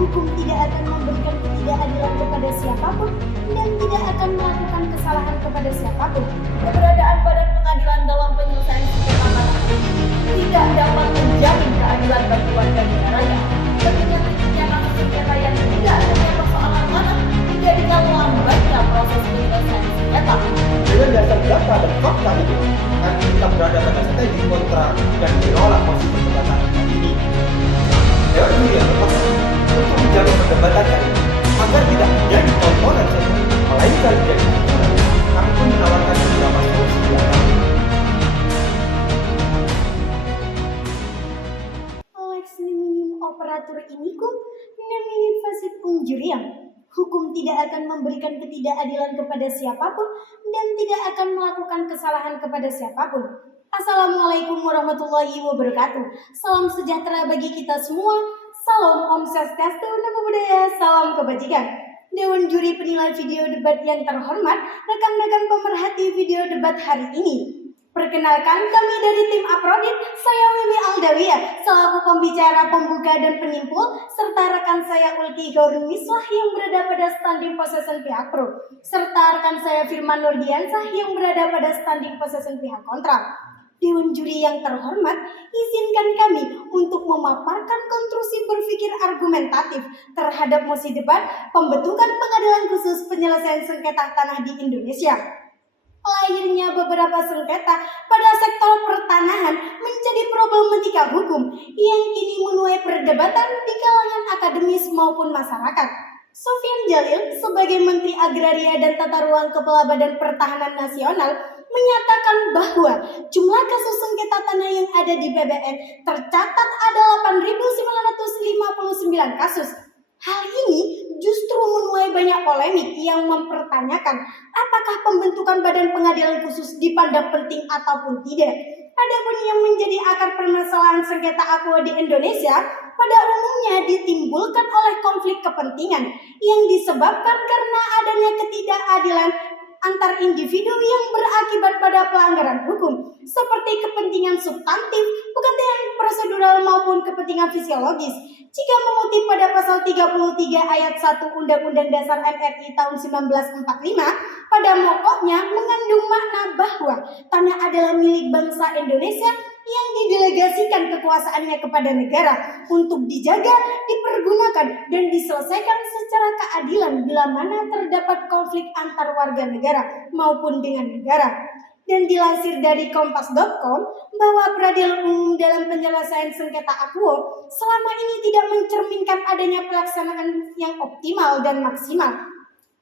hukum tidak akan memberikan ketidakadilan kepada siapapun dan tidak akan melakukan kesalahan kepada siapapun. Keberadaan badan pengadilan dalam penyelesaian sengketa tanah tidak dapat menjamin keadilan bagi warga negaranya. Mengingat tingginya kasus sengketa yang tidak hanya persoalan tanah menjadikan lambatnya proses penyelesaian sengketa. Dengan dasar data dan fakta itu, kami kita berada pada strategi kontra dan menolak posisi perdebatan ini. Dewan Juri yang tepat untuk menjamin perdebatan kami agar tidak menjadi tontonan saja, melainkan menjadi tontonan. Kami pun menawarkan beberapa solusi yang lain. Lex niminim operatur inikum niminim fasit unjuriam. Hukum tidak akan memberikan ketidakadilan kepada siapapun dan tidak akan melakukan kesalahan kepada siapapun. Assalamualaikum warahmatullahi wabarakatuh. Salam sejahtera bagi kita semua. Salam Om Swastiastu, Namo Buddhaya, salam kebajikan. Dewan Juri penilai video debat yang terhormat, rekan-rekan pemerhati video debat hari ini. Perkenalkan, kami dari tim Aprodit, saya Wiwi Aldawiyah, selaku pembicara, pembuka, dan penyimpul, serta rekan saya Ulki Gaurun Miswah yang berada pada standing possession pihak pro, serta rekan saya Firman Nurdiansah yang berada pada standing possession pihak kontra. Dewan Juri yang terhormat, izinkan kami untuk memaparkan konstruksi berpikir argumentatif terhadap mosi debat pembentukan pengadilan khusus penyelesaian sengketa tanah di Indonesia. Lahirnya beberapa sengketa pada sektor pertanahan menjadi problematika hukum yang kini menuai perdebatan di kalangan akademis maupun masyarakat. Sofyan Jalil sebagai Menteri Agraria dan Tata Ruang Kepala Badan Pertahanan Nasional menyatakan bahwa jumlah kasus sengketa tanah yang ada di BBN tercatat ada 8.959 kasus. Hal ini justru menuai banyak polemik yang mempertanyakan apakah pembentukan badan pengadilan khusus dipandang penting ataupun tidak. Adapun yang menjadi akar permasalahan sengketa aqua di Indonesia pada umumnya ditimbulkan oleh konflik kepentingan yang disebabkan karena adanya ketidakadilan antar individu yang berakibat pada pelanggaran hukum seperti kepentingan substantif, kepentingan prosedural maupun kepentingan fisiologis. Jika mengutip pada pasal 33 ayat 1 Undang-Undang Dasar RI tahun 1945, pada pokoknya mengandung makna bahwa tanah adalah milik bangsa Indonesia yang didelegasikan kekuasaannya kepada negara untuk dijaga, dipergunakan, dan diselesaikan secara keadilan bila mana terdapat konflik antar warga negara maupun dengan negara. Dan dilansir dari kompas.com bahwa peradilan umum dalam penyelesaian sengketa aqua selama ini tidak mencerminkan adanya pelaksanaan yang optimal dan maksimal.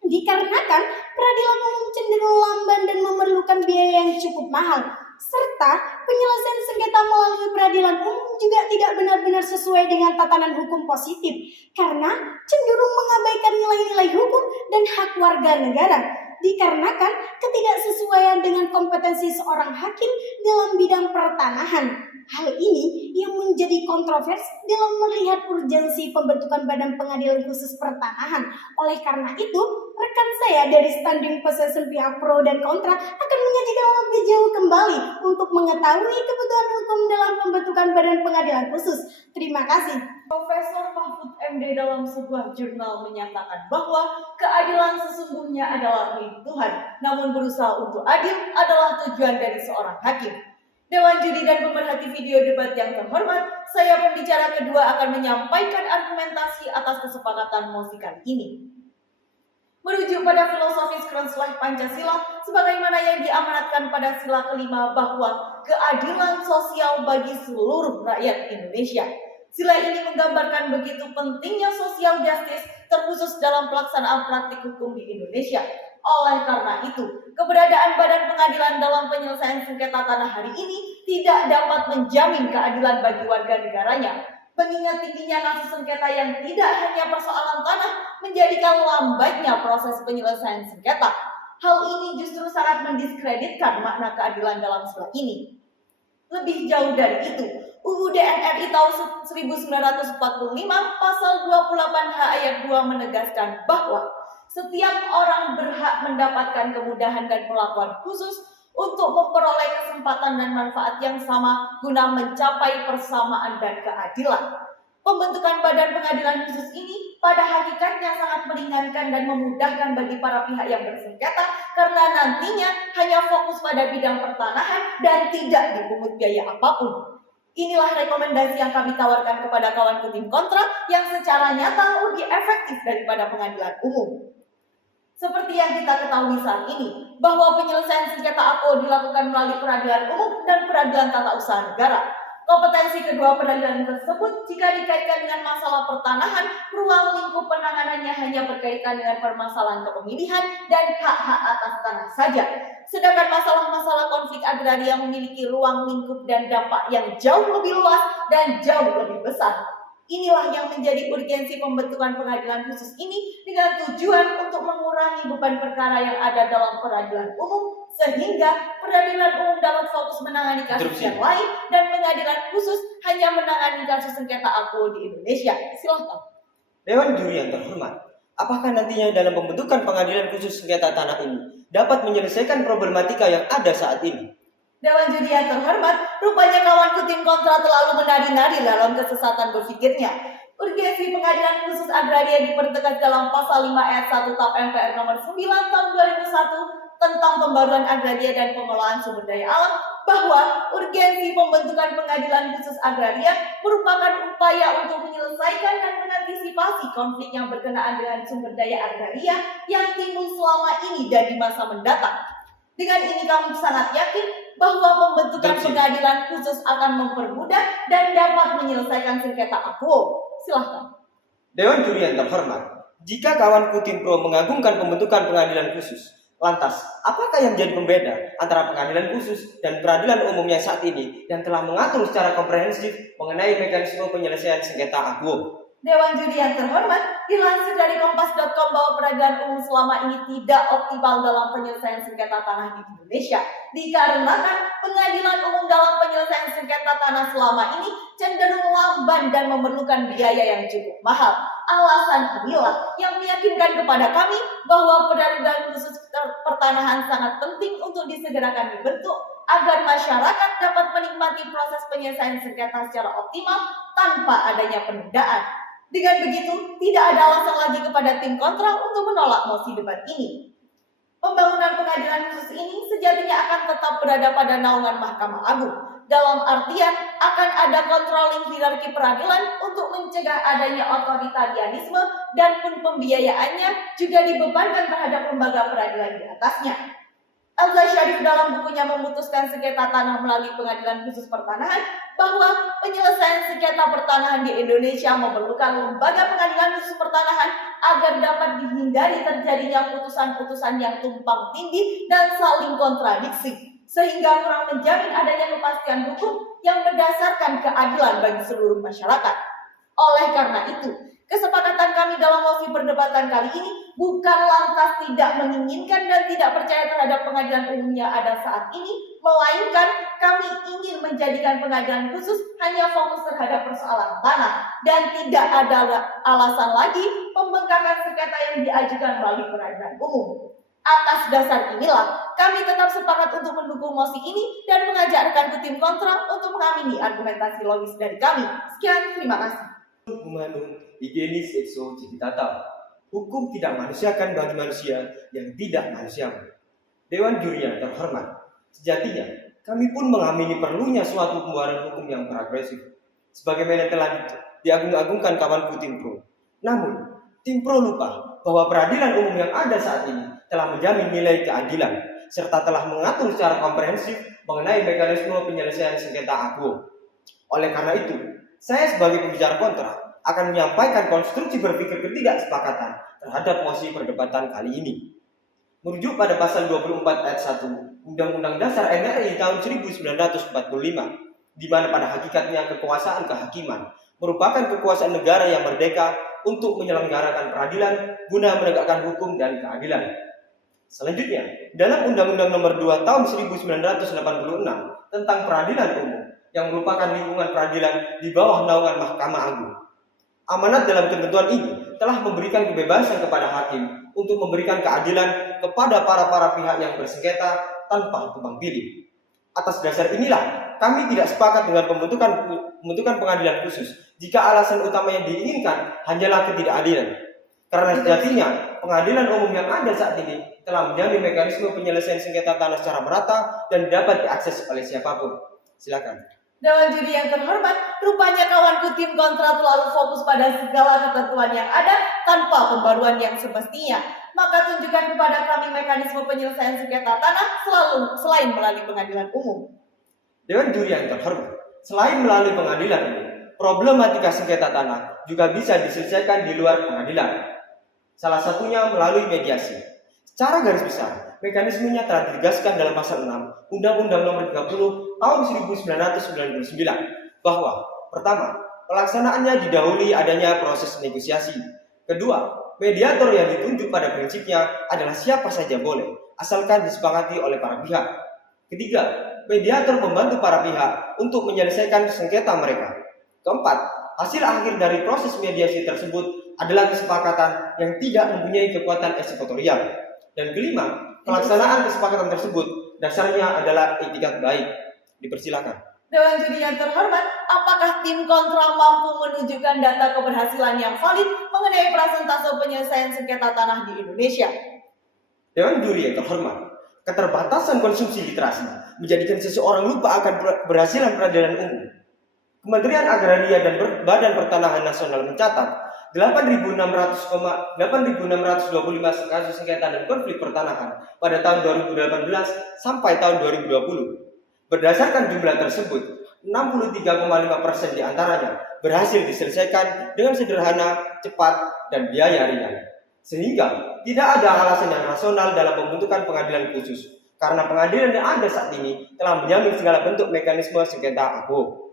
Dikarenakan peradilan umum cenderung lamban dan memerlukan biaya yang cukup mahal, serta penyelesaian sengketa melalui peradilan umum juga tidak benar-benar sesuai dengan tatanan hukum positif karena cenderung mengabaikan nilai-nilai hukum dan hak warga negara. Dikarenakan ketidaksesuaian dengan kompetensi seorang hakim dalam bidang pertanahan. Hal ini yang menjadi kontroversi dalam melihat urgensi pembentukan badan pengadilan khusus pertanahan. Oleh karena itu, rekan saya dari standing possession pihak pro dan kontra akan menyajikan lebih jauh kembali untuk mengetahui kebutuhan hukum dalam pembentukan badan pengadilan khusus. Terima kasih. Profesor Mahfud MD dalam sebuah jurnal menyatakan bahwa keadilan sesungguhnya adalah milik Tuhan, namun berusaha untuk adil adalah tujuan dari seorang hakim. Dewan Juri dan pemerhati video debat yang terhormat, saya pembicara kedua akan menyampaikan argumentasi atas kesepakatan mosi kali ini. Merujuk pada filosofis Kronslaih Pancasila, sebagaimana yang diamanatkan pada sila kelima bahwa keadilan sosial bagi seluruh rakyat Indonesia. Sila ini menggambarkan begitu pentingnya social justice terkhusus dalam pelaksanaan praktik hukum di Indonesia. Oleh karena itu, keberadaan badan pengadilan dalam penyelesaian sengketa tanah hari ini tidak dapat menjamin keadilan bagi warga negaranya. Mengingat tingginya kasus sengketa yang tidak hanya persoalan tanah menjadikan lambatnya proses penyelesaian sengketa. Hal ini justru sangat mendiskreditkan makna keadilan dalam sila ini. Lebih jauh dari itu, UUD NRI tahun 1945 pasal 28H ayat 2 menegaskan bahwa setiap orang berhak mendapatkan kemudahan dan perlakuan khusus untuk memperoleh kesempatan dan manfaat yang sama guna mencapai persamaan dan keadilan. Pembentukan Badan Pengadilan Khusus ini pada hakikatnya sangat meringankan dan memudahkan bagi para pihak yang bersengketa karena nantinya hanya fokus pada bidang pertanahan dan tidak dipungut biaya apapun. Inilah rekomendasi yang kami tawarkan kepada kawanku tim kontra yang secara nyata lebih efektif daripada pengadilan umum. Seperti yang kita ketahui saat ini, bahwa penyelesaian sengketa AKO dilakukan melalui peradilan umum dan peradilan tata usaha negara. Kompetensi kedua peradilan tersebut jika dikaitkan dengan masalah pertanahan, ruang lingkup penanganannya hanya berkaitan dengan permasalahan kepemilihan dan hak-hak atas tanah saja. Sedangkan masalah-masalah konflik agraria memiliki ruang lingkup dan dampak yang jauh lebih luas dan jauh lebih besar. Inilah yang menjadi urgensi pembentukan pengadilan khusus ini dengan tujuan untuk mengurangi beban perkara yang ada dalam peradilan umum sehingga peradilan umum dapat fokus menangani kasus yang lain dan pengadilan khusus hanya menangani kasus sengketa AKO di Indonesia. Silakan. Dewan Juri yang terhormat, apakah nantinya dalam pembentukan pengadilan khusus sengketa tanah ini dapat menyelesaikan problematika yang ada saat ini? Dewan Juri yang terhormat, rupanya kawanku tim kontra terlalu menari-nari dalam kesesatan berpikirnya. Urgensi pengadilan khusus agraria dipertegas dalam pasal 5 ayat 1 TAP MPR nomor 9 tahun 2001 tentang pembaruan agraria dan pengelolaan sumber daya alam, bahwa urgensi pembentukan pengadilan khusus agraria merupakan upaya untuk menyelesaikan dan mengantisipasi konflik yang berkenaan dengan sumber daya agraria yang timbul selama ini dan di masa mendatang. Dengan ini kami sangat yakin bahwa pembentukan pengadilan khusus akan mempermudah dan dapat menyelesaikan sengketa AKO. Silahkan. Dewan Juri yang terhormat, jika kawanku tim pro mengagungkan pembentukan pengadilan khusus, lantas apakah yang menjadi pembeda antara pengadilan khusus dan peradilan umum yang saat ini yang telah mengatur secara komprehensif mengenai mekanisme penyelesaian sengketa AKO? Dewan Juri yang terhormat, dilansir dari kompas.com bahwa peradilan umum selama ini tidak optimal dalam penyelesaian sengketa tanah di Indonesia. Dikarenakan pengadilan umum dalam penyelesaian sengketa tanah selama ini cenderung lamban dan memerlukan biaya yang cukup mahal. Alasan inilah yang meyakinkan kepada kami bahwa peradilan khusus pertanahan sangat penting untuk disegerakan dibentuk agar masyarakat dapat menikmati proses penyelesaian sengketa secara optimal tanpa adanya penundaan. Dengan begitu, tidak ada alasan lagi kepada tim kontra untuk menolak mosi debat ini. Pembangunan pengadilan khusus ini sejatinya akan tetap berada pada naungan Mahkamah Agung. Dalam artian, akan ada controlling hierarki peradilan untuk mencegah adanya otoritarianisme dan pun pembiayaannya juga dibebankan terhadap lembaga peradilan di atasnya. Abdullah Syarif dalam bukunya Memutuskan Sengketa Tanah Melalui Pengadilan Khusus Pertanahan bahwa penyelesaian sengketa pertanahan di Indonesia memerlukan lembaga pengadilan khusus pertanahan agar dapat dihindari terjadinya putusan-putusan yang tumpang tindih dan saling kontradiksi, sehingga kurang menjamin adanya kepastian hukum yang berdasarkan keadilan bagi seluruh masyarakat. Oleh karena itu, kesepakatan kami dalam mosi perdebatan kali ini bukan lantas tidak menginginkan dan tidak percaya terhadap pengadilan umum yang ada saat ini, melainkan kami ingin menjadikan pengadilan khusus hanya fokus terhadap persoalan tanah dan tidak ada alasan lagi pembengkakan sengketa yang diajukan melalui peradilan umum. Atas dasar inilah, kami tetap sepakat untuk mendukung mosi ini dan mengajak rekan tim kontra untuk mengamini argumentasi logis dari kami. Sekian, terima kasih. Humanum higienis exo civitatem. Hukum tidak manusiakan bagi manusia yang tidak manusiawi. Dewan Juri yang terhormat, sejatinya kami pun mengamini perlunya suatu pembuaran hukum yang progresif, sebagaimana telah diagung-agungkan kawanku tim pro. Namun, tim pro lupa bahwa peradilan umum yang ada saat ini telah menjamin nilai keadilan, serta telah mengatur secara komprehensif mengenai mekanisme penyelesaian sengketa AKO. Oleh karena itu, saya sebagai pembicara kontra akan menyampaikan konstruksi berpikir ketidaksepakatan terhadap mosi perdebatan kali ini. Merujuk pada pasal 24 ayat 1 Undang-Undang Dasar NRI tahun 1945, di mana pada hakikatnya kekuasaan kehakiman merupakan kekuasaan negara yang merdeka untuk menyelenggarakan peradilan guna menegakkan hukum dan keadilan. Selanjutnya, dalam Undang-Undang Nomor 2 Tahun 1986 tentang Peradilan Umum yang merupakan lingkungan peradilan di bawah naungan Mahkamah Agung. Amanat dalam ketentuan ini telah memberikan kebebasan kepada hakim untuk memberikan keadilan kepada para pihak yang bersengketa tanpa tebang pilih. Atas dasar inilah kami tidak sepakat dengan pembentukan pengadilan khusus jika alasan utama yang diinginkan hanyalah ketidakadilan. Karena sejatinya pengadilan umum yang ada saat ini telah menjamin mekanisme penyelesaian sengketa tanah secara merata dan dapat diakses oleh siapapun. Silakan. Dewan juri yang terhormat, rupanya kawanku tim kontra terlalu fokus pada segala ketentuan yang ada tanpa pembaruan yang semestinya. Maka tunjukkan kepada kami mekanisme penyelesaian sengketa tanah selain melalui pengadilan umum. Dewan juri yang terhormat, selain melalui pengadilan umum, problematika sengketa tanah juga bisa diselesaikan di luar pengadilan. Salah satunya melalui mediasi. Secara garis besar, mekanismenya telah ditegaskan dalam pasal 6 Undang-Undang Nomor 30 Tahun 1999 bahwa pertama, pelaksanaannya didahului adanya proses negosiasi. Kedua, mediator yang ditunjuk pada prinsipnya adalah siapa saja boleh, asalkan disepakati oleh para pihak. Ketiga, mediator membantu para pihak untuk menyelesaikan sengketa mereka. Keempat, hasil akhir dari proses mediasi tersebut adalah kesepakatan yang tidak mempunyai kekuatan eksekutorial. Dan kelima, pelaksanaan kesepakatan tersebut dasarnya adalah etikat baik. Dipersilakan. Dewan juri yang terhormat, apakah tim kontra mampu menunjukkan data keberhasilan yang valid mengenai persentase penyelesaian sengketa tanah di Indonesia? Dewan juri yang terhormat, keterbatasan konsumsi literasi menjadikan seseorang lupa akan keberhasilan peradilan umum. Kementerian Agraria dan Badan Pertanahan Nasional mencatat 8.625 kasus sengketa dan konflik pertanahan pada tahun 2018 sampai tahun 2020. Berdasarkan jumlah tersebut, 63,5% diantaranya berhasil diselesaikan dengan sederhana, cepat, dan biaya ringan. Sehingga tidak ada alasan yang rasional dalam pembentukan pengadilan khusus, karena pengadilan yang ada saat ini telah menjamin segala bentuk mekanisme sengketa aku.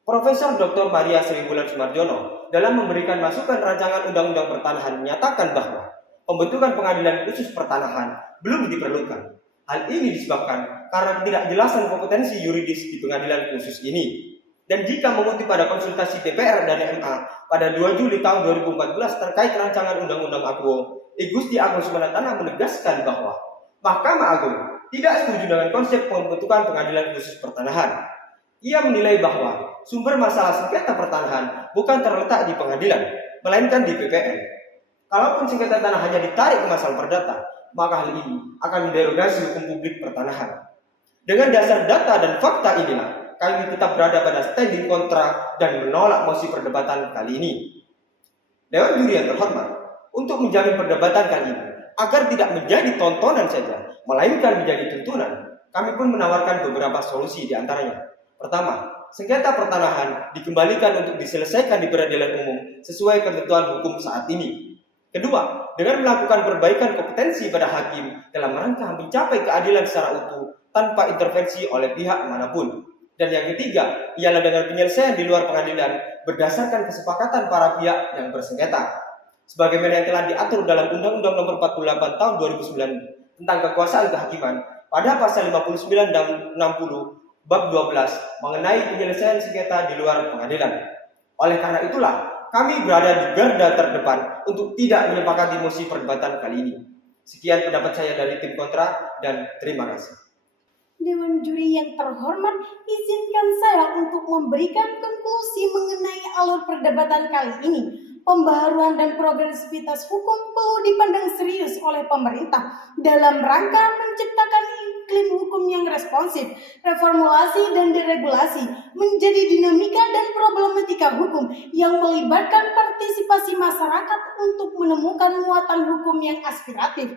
Profesor Dr. Maria Sriwulan Sumarjono dalam memberikan masukan rancangan undang-undang pertanahan menyatakan bahwa pembentukan pengadilan khusus pertanahan belum diperlukan. Hal ini disebabkan karena ketidakjelasan kompetensi yuridis di pengadilan khusus ini. Dan jika mengutip pada konsultasi DPR dan MA pada 2 Juli tahun 2014 terkait rancangan undang-undang Akuo, Gusti Agung Sumanatana menegaskan bahwa Mahkamah Agung tidak setuju dengan konsep pembentukan pengadilan khusus pertanahan. Ia menilai bahwa sumber masalah sengketa pertanahan bukan terletak di pengadilan, melainkan di PPN. Kalaupun sengketa tanah hanya ditarik ke masalah perdata, maka hal ini akan menderogasi hukum publik pertanahan. Dengan dasar data dan fakta inilah, kami tetap berada pada standing kontra dan menolak mosi perdebatan kali ini. Dewan juri yang terhormat, untuk menjamin perdebatan kali ini agar tidak menjadi tontonan saja, melainkan menjadi tuntunan, kami pun menawarkan beberapa solusi di antaranya. Pertama, sengketa pertanahan dikembalikan untuk diselesaikan di peradilan umum sesuai ketentuan hukum saat ini. Kedua, dengan melakukan perbaikan kompetensi pada hakim dalam rangka mencapai keadilan secara utuh tanpa intervensi oleh pihak manapun. Dan yang ketiga, ialah dengan penyelesaian di luar pengadilan berdasarkan kesepakatan para pihak yang bersengketa. Sebagaimana yang telah diatur dalam Undang-Undang Nomor 48 Tahun 2009 tentang kekuasaan kehakiman pada pasal 59 dan 60 bab 12 mengenai penyelesaian sengketa di luar pengadilan. Oleh karena itulah, kami berada di garda terdepan untuk tidak menyepakati mosi perdebatan kali ini. Sekian pendapat saya dari tim kontra dan terima kasih. Dewan juri yang terhormat, izinkan saya untuk memberikan konklusi mengenai alur perdebatan kali ini. Pembaharuan dan progresivitas hukum perlu dipandang serius oleh pemerintah dalam rangka menciptakan iklim hukum yang responsif, reformulasi dan deregulasi menjadi dinamika dan problematika hukum yang melibatkan partisipasi masyarakat untuk menemukan muatan hukum yang aspiratif.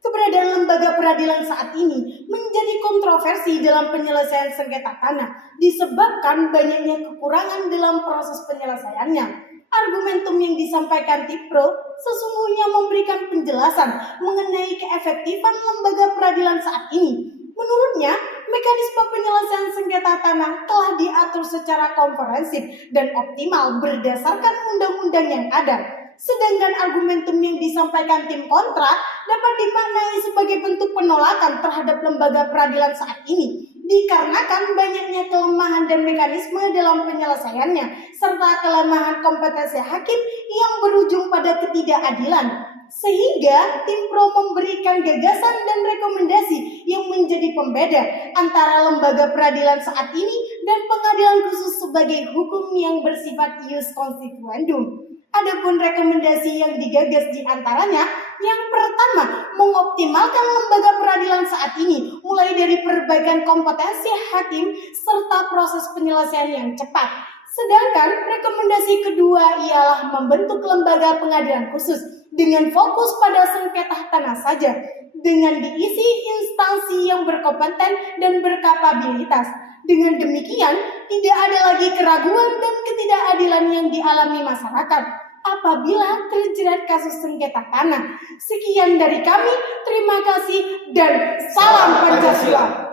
Keberadaan lembaga peradilan saat ini menjadi kontroversi dalam penyelesaian sengketa tanah disebabkan banyaknya kekurangan dalam proses penyelesaiannya. Argumentum yang disampaikan Tipro sesungguhnya memberikan penjelasan mengenai keefektifan lembaga peradilan saat ini. Menurutnya, mekanisme penyelesaian sengketa tanah telah diatur secara komprehensif dan optimal berdasarkan undang-undang yang ada. Sedangkan argumentum yang disampaikan tim kontra dapat dimaknai sebagai bentuk penolakan terhadap lembaga peradilan saat ini, dikarenakan banyaknya kelemahan dan mekanisme dalam penyelesaiannya, serta kelemahan kompetensi hakim yang berujung pada ketidakadilan. Sehingga tim pro memberikan gagasan dan rekomendasi yang menjadi pembeda antara lembaga peradilan saat ini dan pengadilan khusus sebagai hukum yang bersifat ius constituendum. Adapun rekomendasi yang digagas di antaranya, yang pertama, mengoptimalkan lembaga peradilan saat ini, mulai dari perbaikan kompetensi hakim serta proses penyelesaian yang cepat. Sedangkan rekomendasi kedua ialah membentuk lembaga pengadilan khusus dengan fokus pada sengketa tanah saja, dengan diisi instansi yang berkompeten dan berkapabilitas. Dengan demikian, tidak ada lagi keraguan dan ketidakadilan yang dialami masyarakat apabila terjerat kasus sengketa tanah. Sekian dari kami, terima kasih dan salam Pancasila.